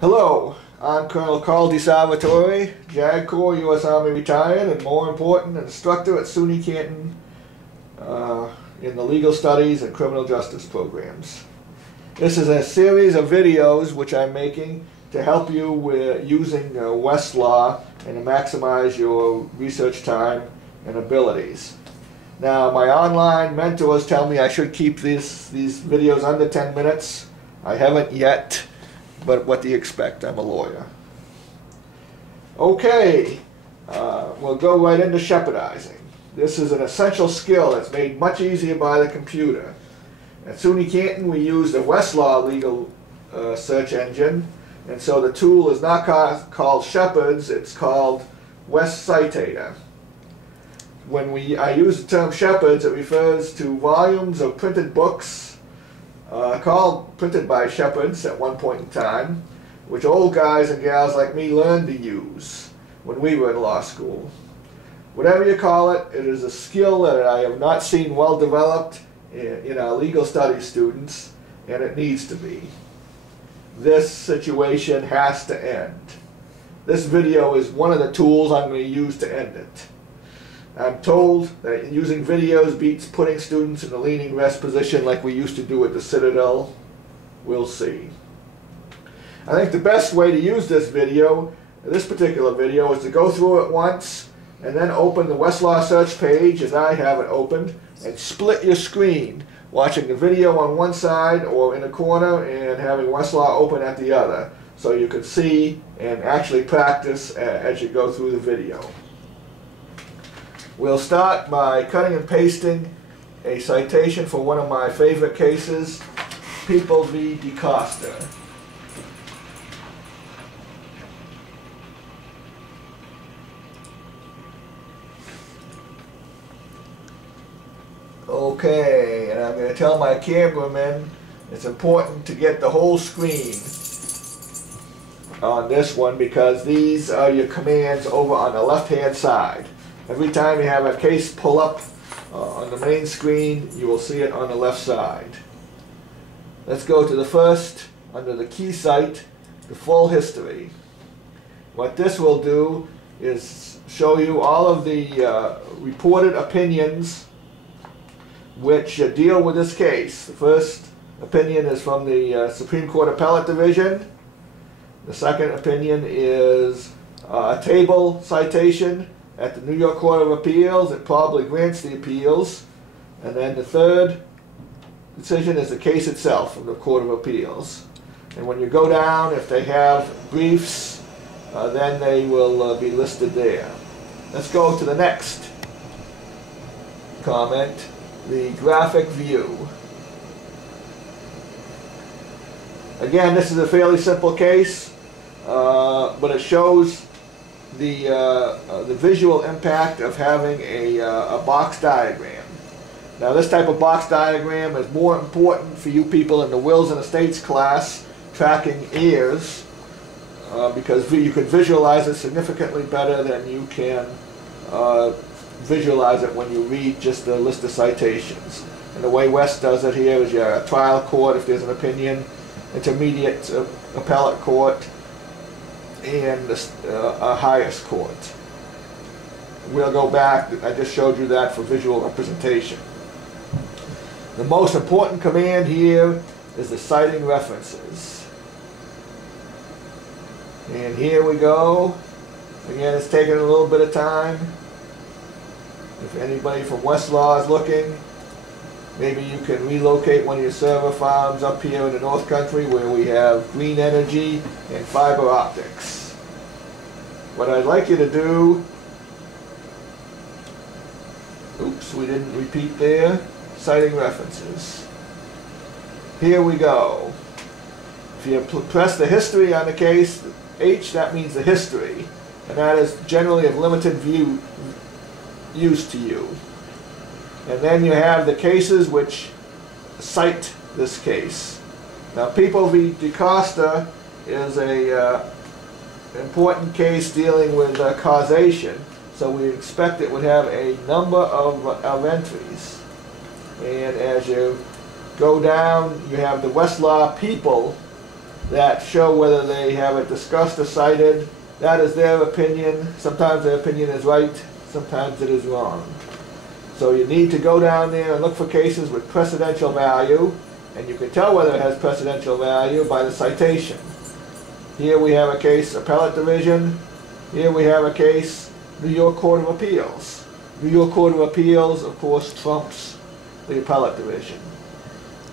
Hello, I'm Colonel Carl DeSalvatore, JAG Corps, U.S. Army retired, and more important, an instructor at SUNY Canton in the legal studies and criminal justice programs. This is a series of videos which I'm making to help you with using Westlaw and to maximize your research time and abilities. Now, my online mentors tell me I should keep these videos under 10 minutes. I haven't yet. But what do you expect? I'm a lawyer. Okay, we'll go right into Shepardizing. This is an essential skill that's made much easier by the computer. At SUNY Canton, we use the Westlaw legal search engine, and so the tool is not called Shepardize, it's called West Citator. When I use the term Shepardize, it refers to volumes of printed books called printed by Shepardize at one point in time, which old guys and gals like me learned to use when we were in law school. Whatever you call it, it is a skill that I have not seen well developed in our legal studies students, and it needs to be. This situation has to end. This video is one of the tools I'm going to use to end it. I'm told that using videos beats putting students in the leaning rest position like we used to do at the Citadel. We'll see. I think the best way to use this particular video, is to go through it once and then open the Westlaw search page as I have it opened and split your screen, watching the video on one side or in a corner and having Westlaw open at the other, so you can see and actually practice as you go through the video. We'll start by cutting and pasting a citation for one of my favorite cases, People v. DeCosta. Okay, and I'm going to tell my cameraman it's important to get the whole screen on this one, because these are your commands over on the left-hand side. Every time you have a case pull up on the main screen, you will see it on the left side. Let's go to the first, under the key cite, the full history. What this will do is show you all of the reported opinions which deal with this case. The first opinion is from the Supreme Court Appellate Division. The second opinion is a table citation at the New York Court of Appeals. It probably grants the appeals. And then the third decision is the case itself from the Court of Appeals. And when you go down, if they have briefs, then they will be listed there. Let's go to the next comment, the graphic view. Again, this is a fairly simple case, but it shows the visual impact of having a box diagram. Now, this type of box diagram is more important for you people in the wills and estates class tracking heirs, because you can visualize it significantly better than you can visualize it when you read just the list of citations. And the way West does it here is you have a trial court if there's an opinion, intermediate appellate court, and a highest court. We'll go back. I just showed you that for visual representation. The most important command here is the citing references. And here we go. Again, it's taking a little bit of time. If anybody from Westlaw is looking, maybe you can relocate one of your server farms up here in the North Country where we have green energy and fiber optics. What I'd like you to do, oops, we didn't repeat there, citing references. Here we go. If you press the history on the case, H, that means the history, and that is generally of limited use to you. And then you have the cases which cite this case. Now, People v. DeCosta is a important case dealing with causation, so we expect it would have a number of entries. And as you go down, you have the Westlaw people that show whether they have it discussed or cited. That is their opinion. Sometimes their opinion is right, sometimes it is wrong. So you need to go down there and look for cases with precedential value, and you can tell whether it has precedential value by the citation. Here we have a case, Appellate Division. Here we have a case, New York Court of Appeals. New York Court of Appeals, of course, trumps the Appellate Division.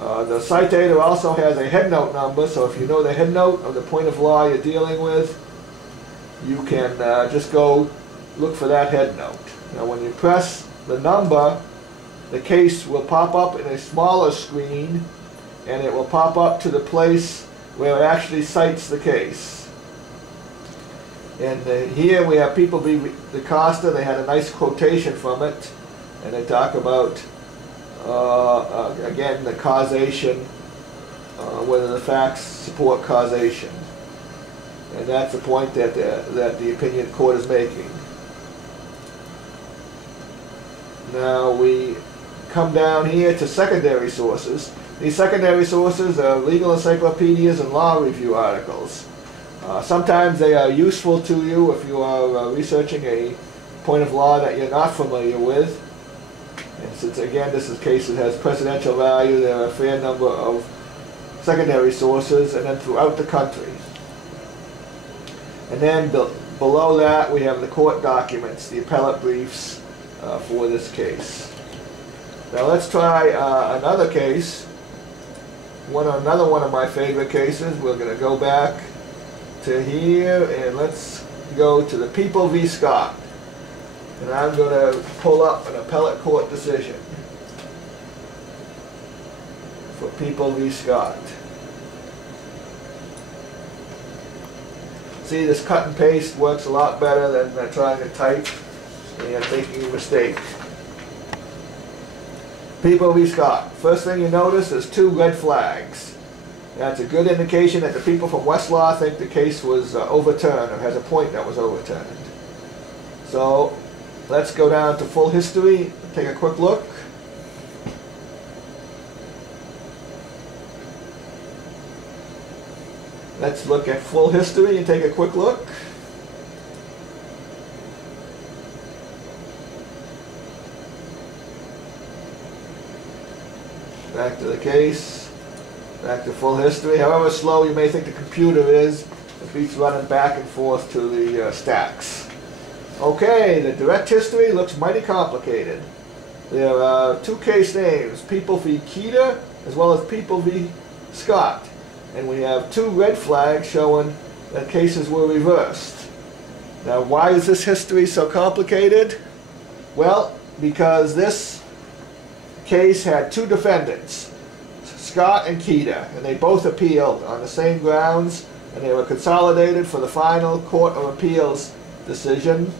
The citator also has a headnote number, so if you know the headnote of the point of law you're dealing with, you can just go look for that headnote. Now when you press the number, the case will pop up in a smaller screen, and it will pop up to the place where it actually cites the case. And here we have People v. DaCosta. They had a nice quotation from it, and they talk about again the causation, whether the facts support causation, and that's the point that the opinion court is making. Now we come down here to secondary sources. These secondary sources are legal encyclopedias and law review articles. Sometimes they are useful to you if you are researching a point of law that you're not familiar with. And since again this is a case that has precedential value, there are a fair number of secondary sources, and then throughout the country. And then below that we have the court documents, the appellate briefs for this case. Now let's try another case. Another one of my favorite cases. We're going to go back to here, and let's go to the People v. Scott. And I'm going to pull up an appellate court decision for People v. Scott. See, this cut and paste works a lot better than trying to type and making a mistake. People v. Scott. First thing you notice is 2 red flags. That's a good indication that the people from Westlaw think the case was overturned, or has a point that was overturned. So let's go down to full history and take a quick look. Let's look at full history and take a quick look. Back to the case, back to full history. However slow you may think the computer is, it beats running back and forth to the stacks. Okay, the direct history looks mighty complicated. There are 2 case names, People v. Keita as well as People v. Scott. And we have 2 red flags showing that cases were reversed. Now why is this history so complicated? Well, because this case had 2 defendants, Scott and Keita, and they both appealed on the same grounds, and they were consolidated for the final Court of Appeals decision.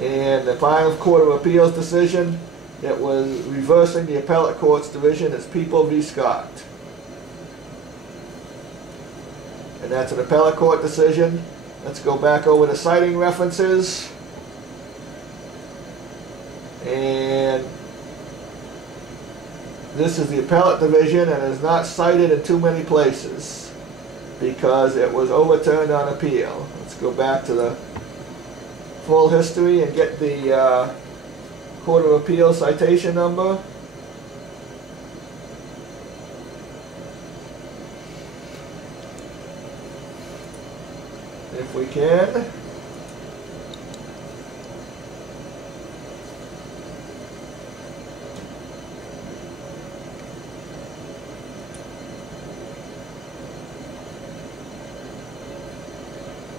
And the final Court of Appeals decision, it was reversing the appellate court's division as People v. Scott. And that's an appellate court decision. Let's go back over the citing references. And this is the appellate division, and is not cited in too many places because it was overturned on appeal. Let's go back to the full history and get the Court of Appeal citation number. If we can.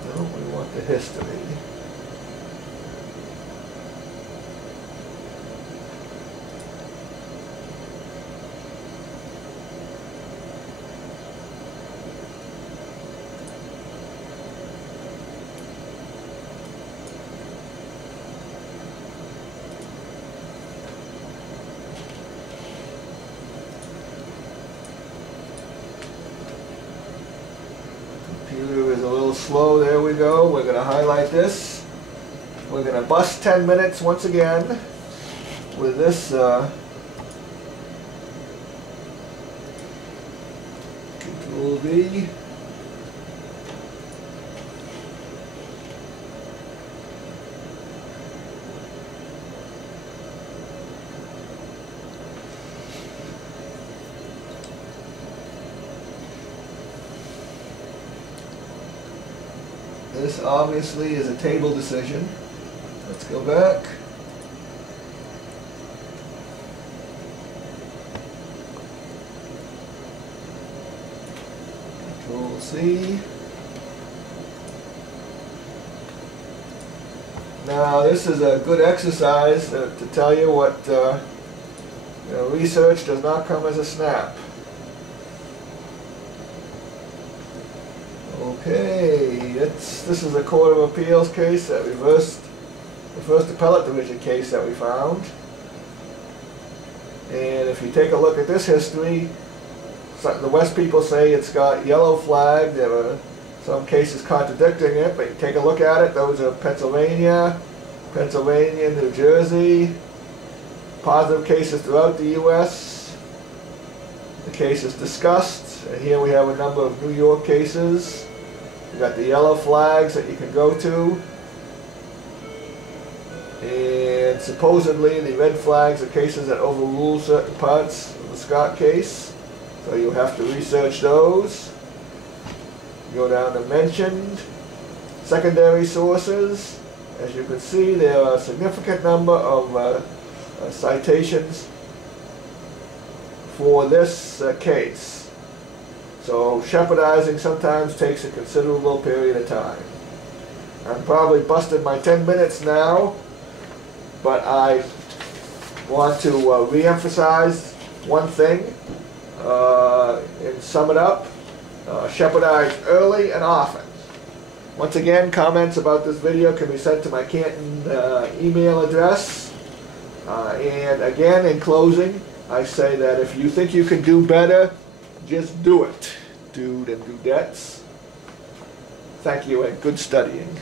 No, we want the history. Computer is a little slow. There we go. We're going to highlight this. We're going to bust 10 minutes once again with this Control V. This obviously is a table decision. Let's go back. Control C. Now this is a good exercise to tell you what research does not come as a snap. Okay, this is a Court of Appeals case that reversed the first appellate division case that we found. And if you take a look at this history, the West people say it's got yellow flag. There are some cases contradicting it, but you take a look at it, those are Pennsylvania, New Jersey, positive cases throughout the U.S. The case is discussed, and here we have a number of New York cases. You've got the yellow flags that you can go to, and supposedly the red flags are cases that overrule certain parts of the Scott case, so you'll have to research those. Go down to mentioned, secondary sources. As you can see, there are a significant number of citations for this case. So Shepardizing sometimes takes a considerable period of time. I'm probably busted my 10 minutes now, but I want to re-emphasize one thing and sum it up. Shepardize early and often. Once again, comments about this video can be sent to my Canton email address. And again, in closing, I say that if you think you can do better, just do it, dude and dudettes. Thank you and good studying.